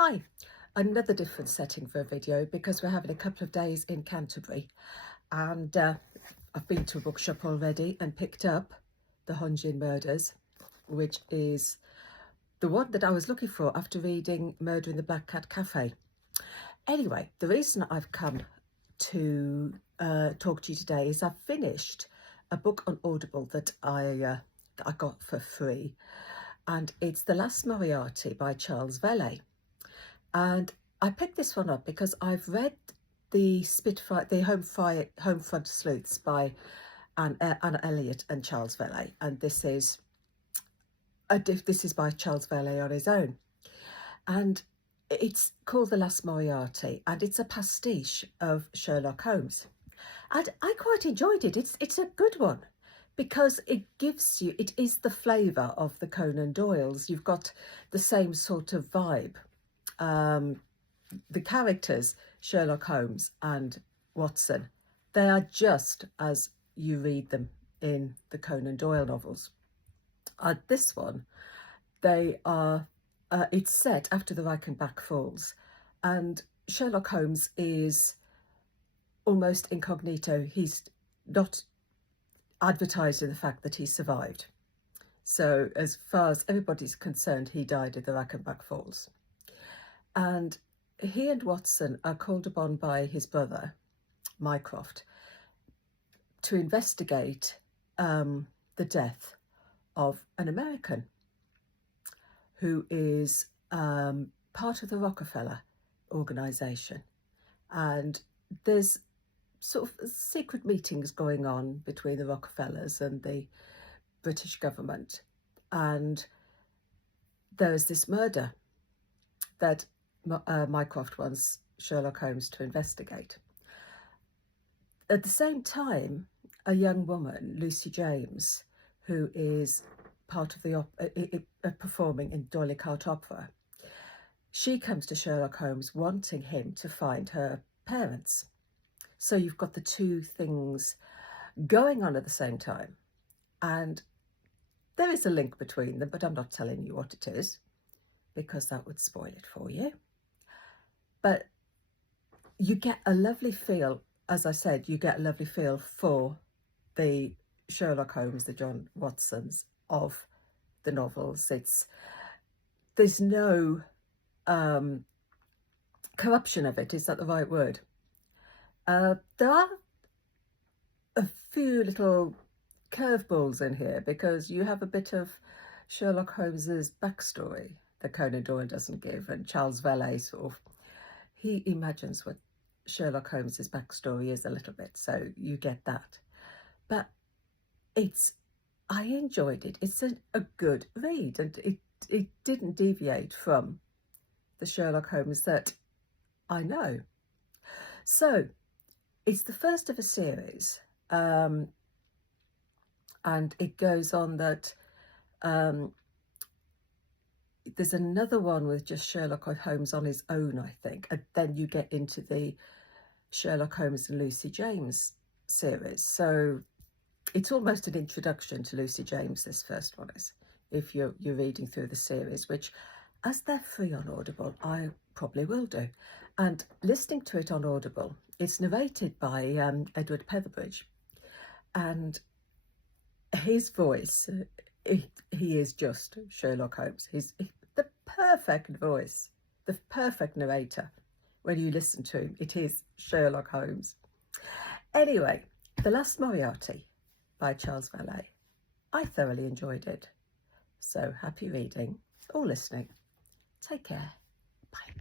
Hi, another different setting for a video because we're having a couple of days in Canterbury and I've been to a bookshop already and picked up The Hunjin Murders, which is the one that I was looking for after reading Murder in the Black Cat Cafe. Anyway, the reason I've come to talk to you today is I've finished a book on Audible that I got for free, and it's The Last Moriarty by Charles Veley. And I picked this one up because I've read the Home Front Sleuths by Anna Elliot and Charles Veley, and this is by Charles Veley on his own, and it's called The Last Moriarty, and it's a pastiche of Sherlock Holmes, and I quite enjoyed it. It's a good one because it is the flavour of the Conan Doyles. You've got the same sort of vibe. The characters, Sherlock Holmes and Watson, they are just as you read them in the Conan Doyle novels. This one, they are, it's set after the Reichenbach falls, and Sherlock Holmes is almost incognito. He's not advertised in the fact that he survived. So as far as everybody's concerned, he died at the Reichenbach falls. And he and Watson are called upon by his brother, Mycroft, to investigate the death of an American who is part of the Rockefeller organisation. And there's sort of secret meetings going on between the Rockefellers and the British government. And there is this murder that Mycroft wants Sherlock Holmes to investigate. At the same time, a young woman, Lucy James, who is part of the performing in D'Oyly Carte Opera, she comes to Sherlock Holmes wanting him to find her parents. So you've got the two things going on at the same time, and there is a link between them, but I'm not telling you what it is because that would spoil it for you. But you get a lovely feel, as I said, you get a lovely feel for the Sherlock Holmes, the John Watsons of the novels. There's no corruption of it. Is that the right word? There are a few little curveballs in here because you have a bit of Sherlock Holmes's backstory that Conan Doyle doesn't give, and Charles Veley he imagines what Sherlock Holmes's backstory is a little bit, so you get that. But I enjoyed it. It's a good read, and it didn't deviate from the Sherlock Holmes that I know. So it's the first of a series, and it goes on that there's another one with just Sherlock Holmes on his own, I think, and then you get into the Sherlock Holmes and Lucy James series. So it's almost an introduction to Lucy James, this first one is, if you're reading through the series, which, as they're free on Audible, I probably will do. And listening to it on Audible, it's narrated by Edward Petherbridge, and his voice, he is just Sherlock Holmes. He's the perfect voice, the perfect narrator. When you listen to him, it is Sherlock Holmes. Anyway, The Last Moriarty by Charles Veley. I thoroughly enjoyed it. So happy reading or listening. Take care. Bye.